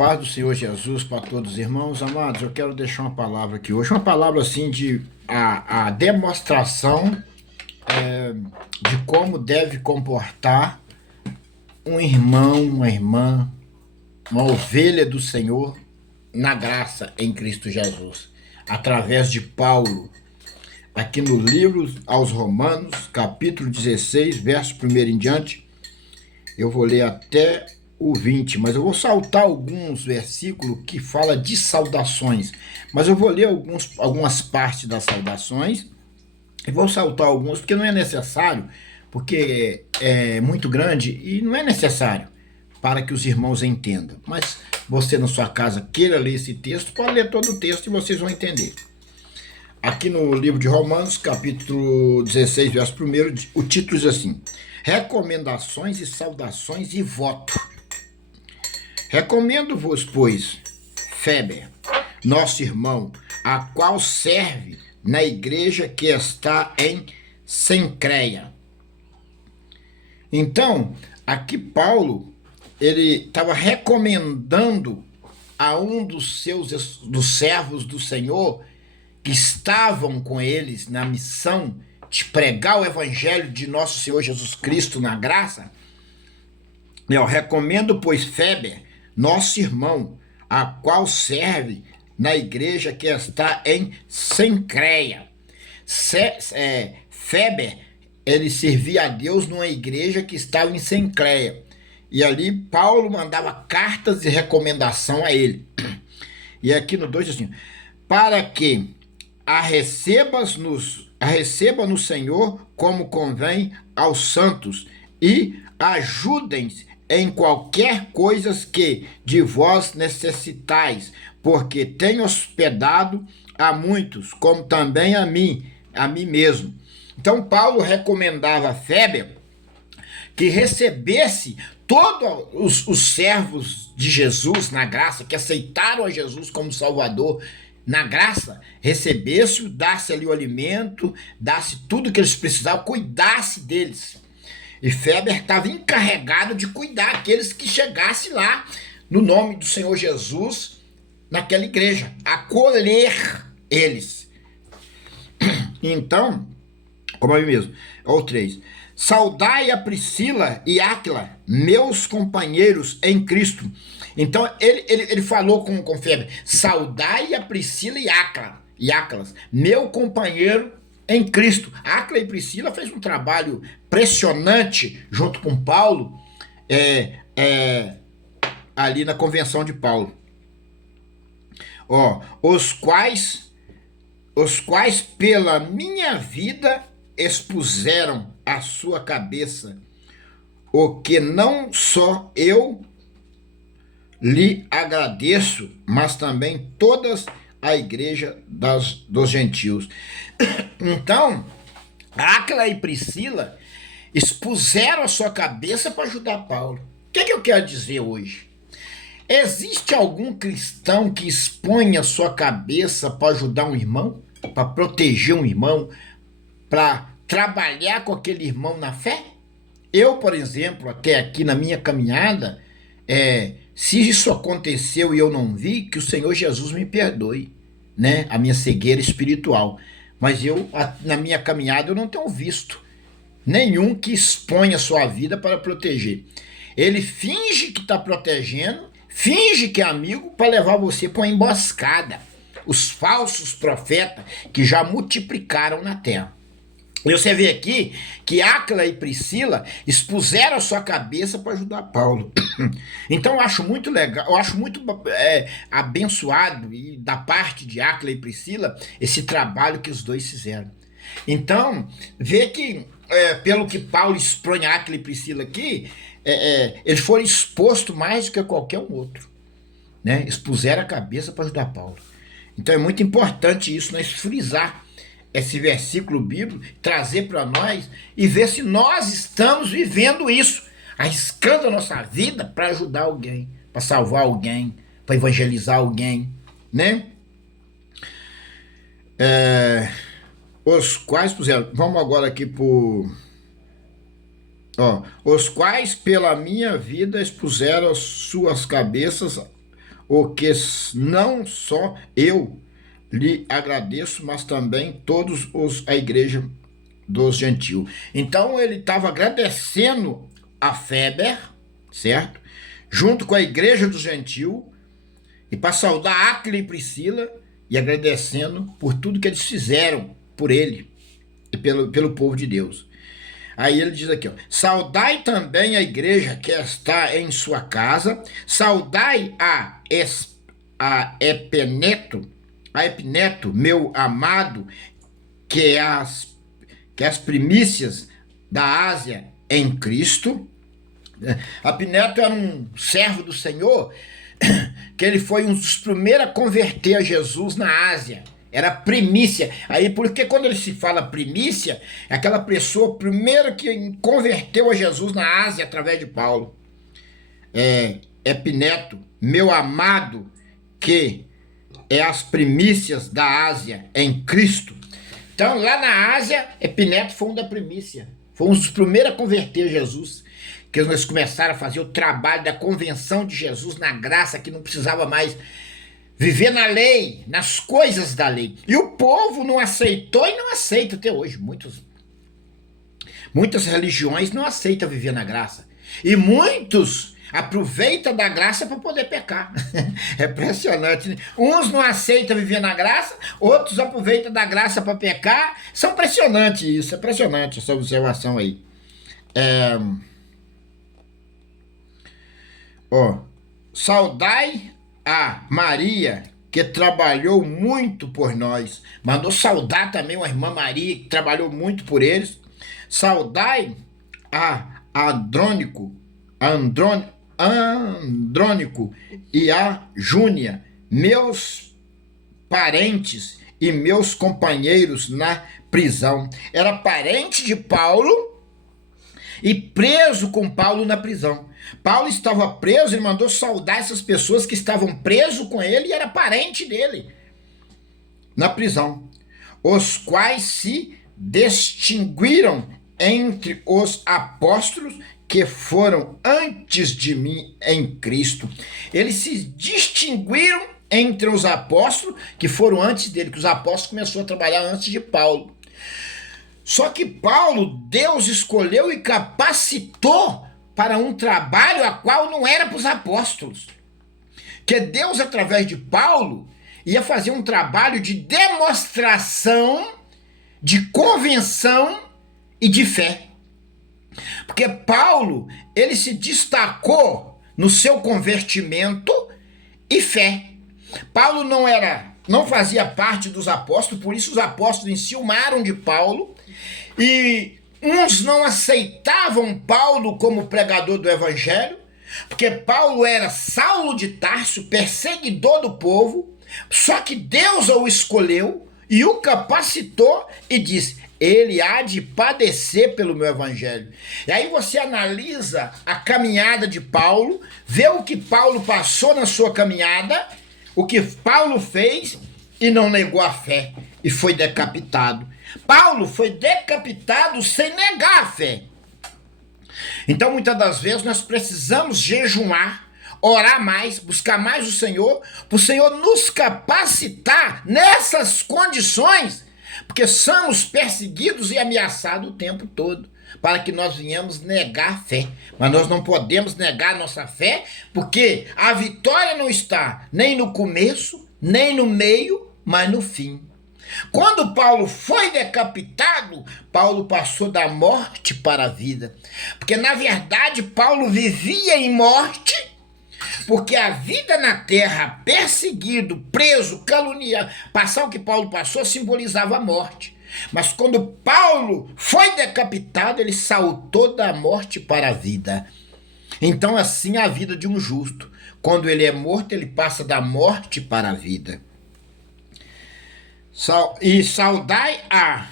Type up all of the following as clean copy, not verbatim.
Paz do Senhor Jesus para todos os irmãos amados. Eu quero deixar uma palavra aqui hoje, uma palavra assim de a demonstração de como deve comportar um irmão, uma irmã, uma ovelha do Senhor na graça em Cristo Jesus, através de Paulo, aqui no livro aos Romanos, capítulo 16, verso 1 em diante. Eu vou ler até o 20, mas eu vou saltar alguns versículos que fala de saudações, mas eu vou ler algumas partes das saudações e vou saltar alguns porque não é necessário, porque é muito grande e não é necessário para que os irmãos entendam. Mas você na sua casa queira ler esse texto, pode ler todo o texto e vocês vão entender. Aqui no livro de Romanos, capítulo 16, verso 1, o título diz assim: recomendações e saudações e voto. Recomendo-vos, pois, Féber, nosso irmão, a qual serve na igreja que está em Cencreia. Então, aqui Paulo, ele estava recomendando a um dos servos do Senhor que estavam com eles na missão de pregar o evangelho de nosso Senhor Jesus Cristo na graça. Eu recomendo, pois, Féber, nosso irmão, a qual serve na igreja que está em Cencreia. Féber, ele servia a Deus numa igreja que estava em Cencreia. E ali Paulo mandava cartas de recomendação a ele. E aqui no 2 assim: para que a receba no Senhor como convém aos santos e ajudem em qualquer coisa que de vós necessitais, porque tenho hospedado a muitos, como também a mim mesmo. Então Paulo recomendava a Féber que recebesse todos os servos de Jesus na graça, que aceitaram a Jesus como Salvador na graça, recebesse, dasse ali o alimento, dasse tudo que eles precisavam, cuidasse deles. E Féber estava encarregado de cuidar aqueles que chegassem lá no nome do Senhor Jesus naquela igreja, acolher eles. Então, como é mesmo, o 3. Saudai a Priscila e Áquila, meus companheiros em Cristo. Então, ele falou com Féber: saudai a Priscila e Áquilas, meu companheiro em Cristo. Áquila e Priscila fez um trabalho impressionante junto com Paulo, ali na convenção de Paulo. Os quais pela minha vida expuseram a sua cabeça, o que não só eu lhe agradeço, mas também todas a igreja dos gentios. Então, Áquila e Priscila expuseram a sua cabeça para ajudar Paulo. O que eu quero dizer hoje? Existe algum cristão que expõe a sua cabeça para ajudar um irmão? Para proteger um irmão? Para trabalhar com aquele irmão na fé? Eu, por exemplo, até aqui na minha caminhada, se isso aconteceu e eu não vi, que o Senhor Jesus me perdoe, né? A minha cegueira espiritual. Mas na minha caminhada, eu não tenho visto nenhum que expõe a sua vida para proteger. Ele finge que está protegendo, finge que é amigo para levar você para uma emboscada. Os falsos profetas que já multiplicaram na terra. E você vê aqui que Áquila e Priscila expuseram a sua cabeça para ajudar Paulo. Então eu acho muito legal, eu acho muito abençoado e da parte de Áquila e Priscila esse trabalho que os dois fizeram. Então, vê que pelo que Paulo expõe Áquila e Priscila aqui, eles foram expostos mais do que qualquer um outro, né? Expuseram a cabeça para ajudar Paulo. Então é muito importante isso, nós frisar esse versículo bíblico, trazer para nós e ver se nós estamos vivendo isso, arriscando a nossa vida para ajudar alguém, para salvar alguém, para evangelizar alguém, né? Os quais puseram, vamos agora aqui por os quais pela minha vida expuseram as suas cabeças o que não só eu lhe agradeço, mas também a igreja dos gentios. Então ele estava agradecendo a Feber, certo? Junto com a igreja dos gentios, e para saudar Áquila e Priscila, e agradecendo por tudo que eles fizeram por ele e pelo povo de Deus. Aí ele diz aqui, ó, saudai também a igreja que está em sua casa, saudai a Epineto, meu amado, que é as primícias da Ásia em Cristo. A Epineto era um servo do Senhor, que ele foi um dos primeiros a converter a Jesus na Ásia. Era primícia. Aí, porque quando ele se fala primícia, é aquela pessoa primeiro que converteu a Jesus na Ásia através de Paulo. Epineto, meu amado, que é as primícias da Ásia em Cristo. Então, lá na Ásia, Epineto foi um da primícia. Foi um dos primeiros a converter Jesus. Que eles começaram a fazer o trabalho da convenção de Jesus na graça, que não precisava mais viver na lei, nas coisas da lei. E o povo não aceitou e não aceita até hoje. Muitas religiões não aceitam viver na graça. E muitos aproveitam da graça para poder pecar. É impressionante, né? Uns não aceitam viver na graça, outros aproveitam da graça para pecar. Isso é impressionante isso, é impressionante essa observação aí. Saudai a Maria, que trabalhou muito por nós. Mandou saudar também uma irmã Maria, que trabalhou muito por eles. Saudai a Andrônico e a Júnia, meus parentes e meus companheiros na prisão. Era parente de Paulo e preso com Paulo na prisão. Paulo estava preso, ele mandou saudar essas pessoas que estavam presos com ele e era parente dele na prisão, os quais se distinguiram entre os apóstolos que foram antes de mim em Cristo. Eles se distinguiram entre os apóstolos que foram antes dele, que os apóstolos começaram a trabalhar antes de Paulo. Só que Paulo, Deus escolheu e capacitou para um trabalho a qual não era para os apóstolos. Que Deus, através de Paulo, ia fazer um trabalho de demonstração, de convenção e de fé. Porque Paulo, ele se destacou no seu convertimento e fé. Paulo não fazia parte dos apóstolos, por isso os apóstolos enciumaram de Paulo, e uns não aceitavam Paulo como pregador do evangelho, porque Paulo era Saulo de Tarso, perseguidor do povo, só que Deus o escolheu e o capacitou e disse, ele há de padecer pelo meu evangelho. E aí você analisa a caminhada de Paulo, vê o que Paulo passou na sua caminhada, o que Paulo fez e não negou a fé e foi decapitado. Paulo foi decapitado sem negar a fé. Então, muitas das vezes, nós precisamos jejuar, orar mais, buscar mais o Senhor, para o Senhor nos capacitar nessas condições, porque somos perseguidos e ameaçados o tempo todo, para que nós venhamos negar a fé. Mas nós não podemos negar a nossa fé, porque a vitória não está nem no começo, nem no meio, mas no fim. Quando Paulo foi decapitado, Paulo passou da morte para a vida. Porque, na verdade, Paulo vivia em morte, porque a vida na terra, perseguido, preso, caluniado, passar o que Paulo passou simbolizava a morte. Mas quando Paulo foi decapitado, ele saltou da morte para a vida. Então, assim é a vida de um justo. Quando ele é morto, ele passa da morte para a vida. E saudai a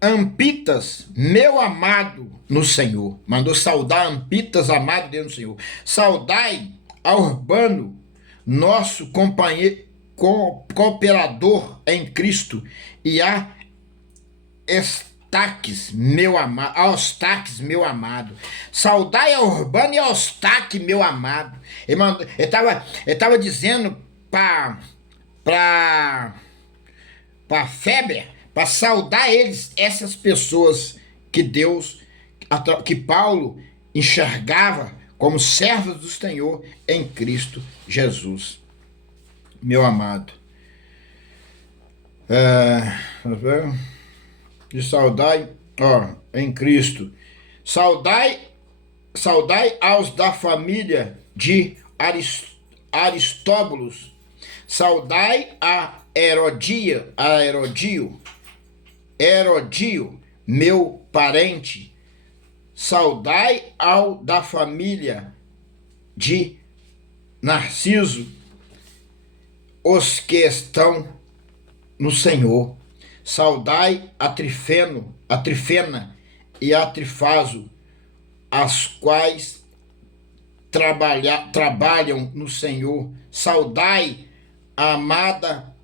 Ampitas, meu amado no Senhor. Mandou saudar Ampitas, amado dele no Senhor. Saudai a Urbano, nosso companheiro, cooperador em Cristo, e a Eustáquis, meu amado. Saudai a Urbano e a Eustáquio, meu amado. Ele tava dizendo para Feber, para saudar eles, essas pessoas que que Paulo enxergava como servos do Senhor em Cristo Jesus. Meu amado. De saudai, em Cristo. Saudai aos da família de Aristóbulos. Saudai a Herodio, meu parente. Saudai ao da família de Narciso, os que estão no Senhor. Saudai a Trifena e a Trifaso, as quais trabalham no Senhor. Saudai a amada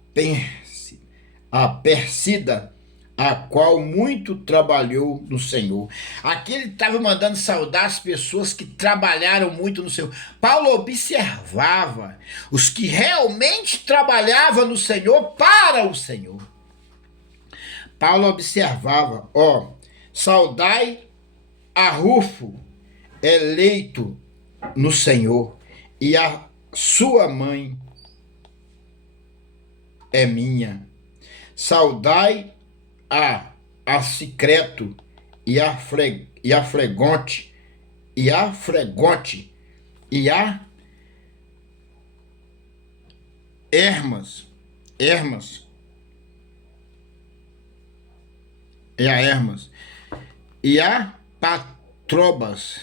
Persida, a qual muito trabalhou no Senhor. Aqui ele estava mandando saudar as pessoas que trabalharam muito no Senhor. Paulo observava os que realmente trabalhavam no Senhor para o Senhor. Paulo observava, saudai a Rufo, eleito no Senhor, e a sua mãe é minha. Saudai a Sicreto e a Fregonte e a Hermas e a Patrobas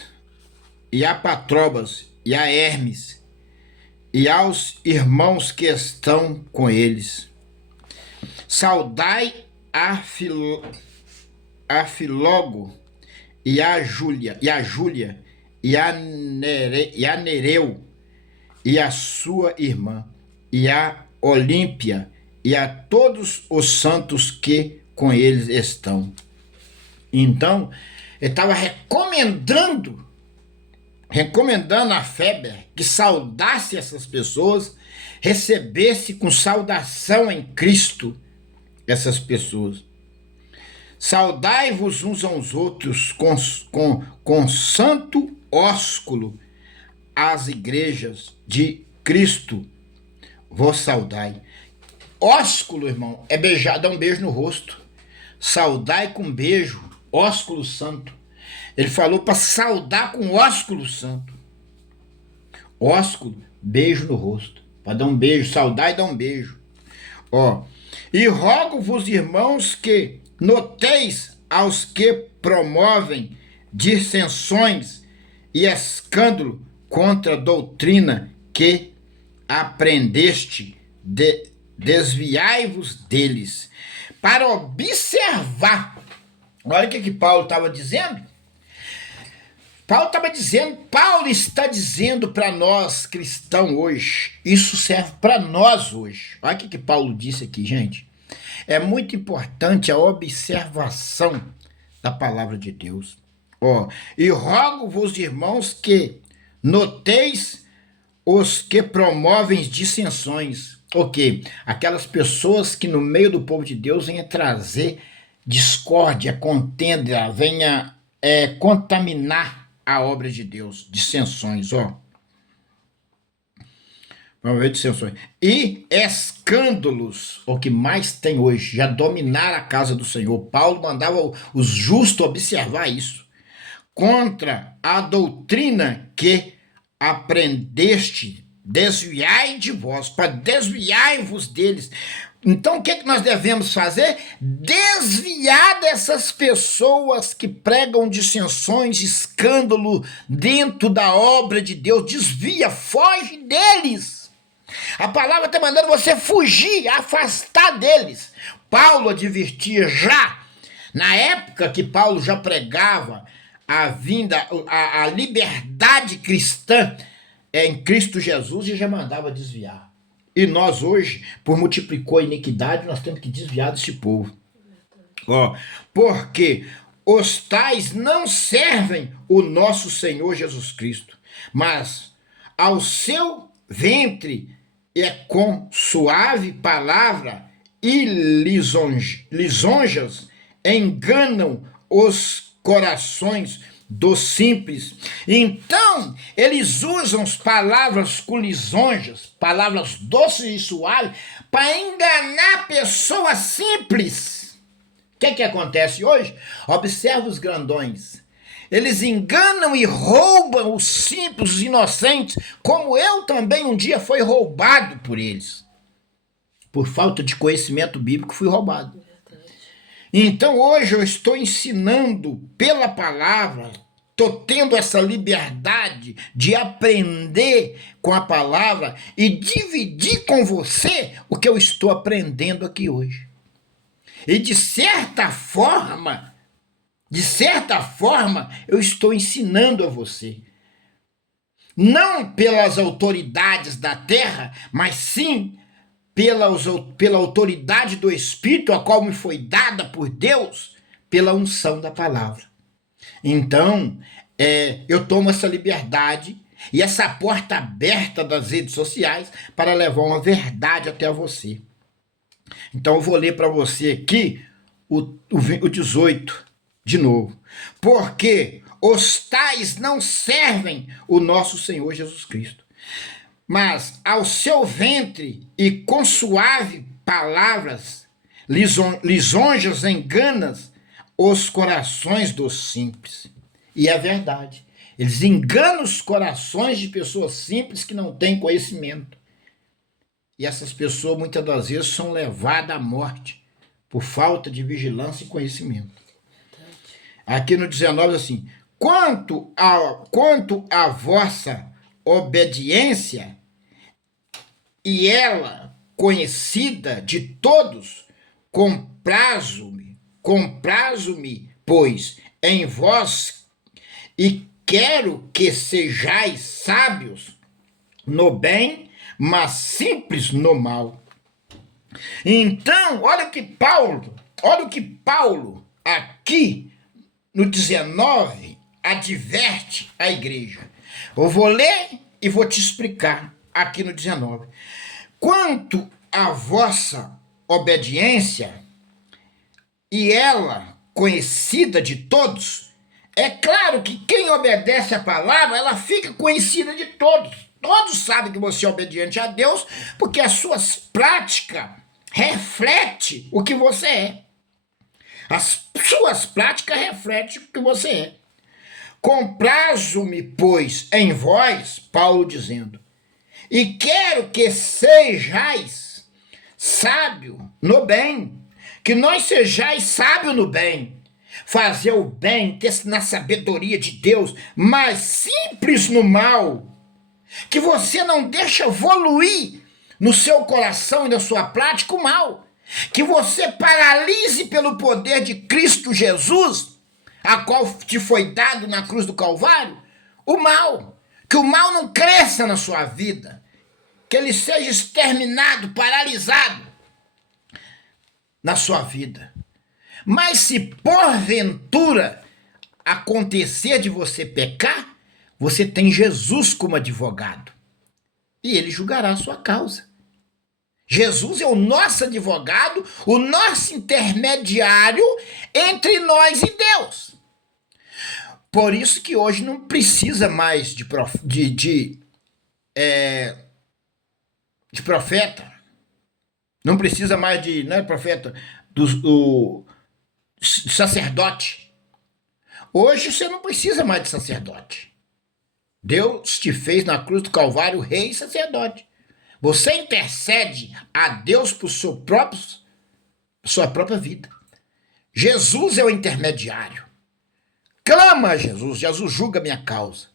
e a Hermes e aos irmãos que estão com eles. Saudai a Filólogo e a Júlia e a Nereu e a sua irmã e a Olímpia e a todos os santos que com eles estão. Então, ele estava recomendando a Feber que saudasse essas pessoas, recebesse com saudação em Cristo essas pessoas. Saudai-vos uns aos outros com santo ósculo, as igrejas de Cristo vos saudai. Ósculo, irmão, é dar um beijo no rosto. Saudai com beijo, ósculo santo. Ele falou para saudar com ósculo santo. Ósculo, beijo no rosto. Para dar um beijo, saudar e dar um beijo. E rogo-vos, irmãos, que noteis aos que promovem dissensões e escândalo contra a doutrina que aprendeste, desviai-vos deles. Para observar, olha o que Paulo estava dizendo. Paulo está dizendo para nós cristãos hoje, isso serve para nós hoje. Olha o que Paulo disse aqui, gente. É muito importante a observação da palavra de Deus. E rogo-vos, irmãos, que noteis os que promovem dissensões. Aquelas pessoas que no meio do povo de Deus venham trazer discórdia, contenda, venha contaminar a obra de Deus. Dissensões, Vamos ver dissensões. E escândalos, o que mais tem hoje, já dominar a casa do Senhor. Paulo mandava os justos observar isso. Contra a doutrina que aprendeste, desviai de vós, para desviai-vos deles. Então, o que nós devemos fazer? Desviar dessas pessoas que pregam dissensões, escândalo dentro da obra de Deus. Desvia, foge deles. A palavra está mandando você fugir, afastar deles. Paulo advertia já, na época que Paulo já pregava a liberdade cristã em Cristo Jesus, e já mandava desviar. E nós hoje, por multiplicou a iniquidade, nós temos que desviar desse povo. Ó, porque os tais não servem o nosso Senhor Jesus Cristo, mas ao seu ventre é com suave palavra e lisonjas enganam os corações dos simples. Então, eles usam as palavras com lisonjas, palavras doces e suaves, para enganar pessoas simples. O que acontece hoje? Observa os grandões. Eles enganam e roubam os simples, os inocentes, como eu também um dia fui roubado por eles. Por falta de conhecimento bíblico, fui roubado. Então hoje eu estou ensinando pela palavra, estou tendo essa liberdade de aprender com a palavra e dividir com você o que eu estou aprendendo aqui hoje. E de certa forma, eu estou ensinando a você. Não pelas autoridades da terra, mas sim pela autoridade do Espírito, a qual me foi dada por Deus, pela unção da palavra. Então, eu tomo essa liberdade e essa porta aberta das redes sociais para levar uma verdade até você. Então, eu vou ler para você aqui o 18 de novo. Porque os tais não servem o nosso Senhor Jesus Cristo, mas ao seu ventre e com suave palavras, lisonjas enganas os corações dos simples. E é verdade. Eles enganam os corações de pessoas simples que não têm conhecimento. E essas pessoas muitas das vezes são levadas à morte por falta de vigilância e conhecimento. Aqui no 19 assim, quanto à vossa obediência, e ela conhecida de todos, comprazo-me, pois, em vós, e quero que sejais sábios no bem, mas simples no mal. Então, olha o que Paulo aqui no 19 adverte a igreja. Eu vou ler e vou te explicar aqui no 19. Quanto à vossa obediência, e ela conhecida de todos, é claro que quem obedece a palavra, ela fica conhecida de todos. Todos sabem que você é obediente a Deus, porque as suas práticas refletem o que você é. As suas práticas refletem o que você é. Comprazo-me, pois, em vós, Paulo dizendo, e quero que sejais sábio no bem, que nós sejais sábio no bem, fazer o bem, ter na sabedoria de Deus, mas simples no mal, que você não deixa evoluir no seu coração e na sua prática o mal, que você paralise pelo poder de Cristo Jesus, a qual te foi dado na cruz do Calvário, o mal, que o mal não cresça na sua vida, que ele seja exterminado, paralisado na sua vida. Mas se porventura acontecer de você pecar, você tem Jesus como advogado e ele julgará a sua causa. Jesus é o nosso advogado, o nosso intermediário entre nós e Deus. Por isso que hoje não precisa mais de profeta, não precisa mais de profeta, do sacerdote. Hoje você não precisa mais de sacerdote. Deus te fez na cruz do Calvário rei e sacerdote. Você intercede a Deus por sua própria vida. Jesus é o intermediário. Clama a Jesus. Jesus julga a minha causa.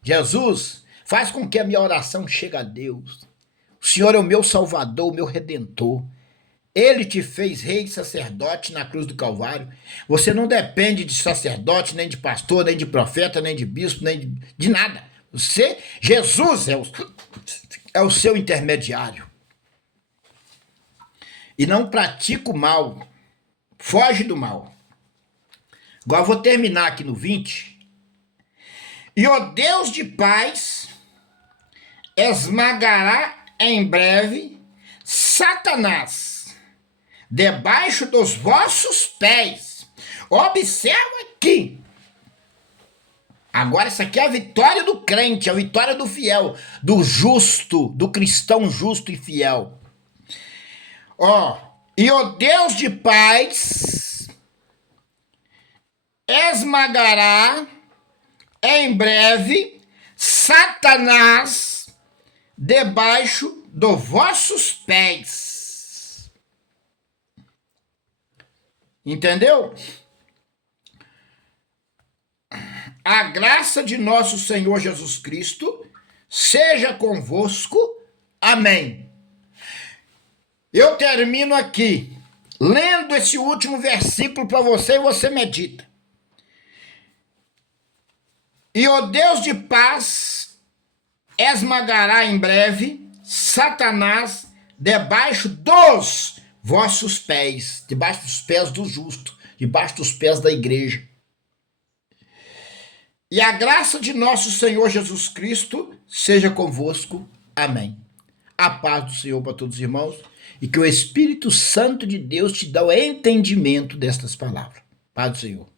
Jesus faz com que a minha oração chegue a Deus. O Senhor é o meu Salvador, o meu Redentor. Ele te fez rei e sacerdote na cruz do Calvário. Você não depende de sacerdote, nem de pastor, nem de profeta, nem de bispo, nem de nada. Jesus é o seu intermediário. E não pratica o mal Foge do mal. Agora eu vou terminar aqui no 20. E o Deus de paz esmagará em breve Satanás debaixo dos vossos pés. Observa aqui. Agora, isso aqui é a vitória do crente, a vitória do fiel, do justo, do cristão justo e fiel. Ó, e o Deus de paz esmagará em breve Satanás debaixo dos vossos pés. Entendeu? A graça de nosso Senhor Jesus Cristo seja convosco. Amém. Eu termino aqui, lendo esse último versículo para você e você medita. E o Deus de paz esmagará em breve Satanás debaixo dos vossos pés, debaixo dos pés do justo, debaixo dos pés da igreja. E a graça de nosso Senhor Jesus Cristo seja convosco. Amém. A paz do Senhor para todos os irmãos e que o Espírito Santo de Deus te dê o entendimento destas palavras. Paz do Senhor.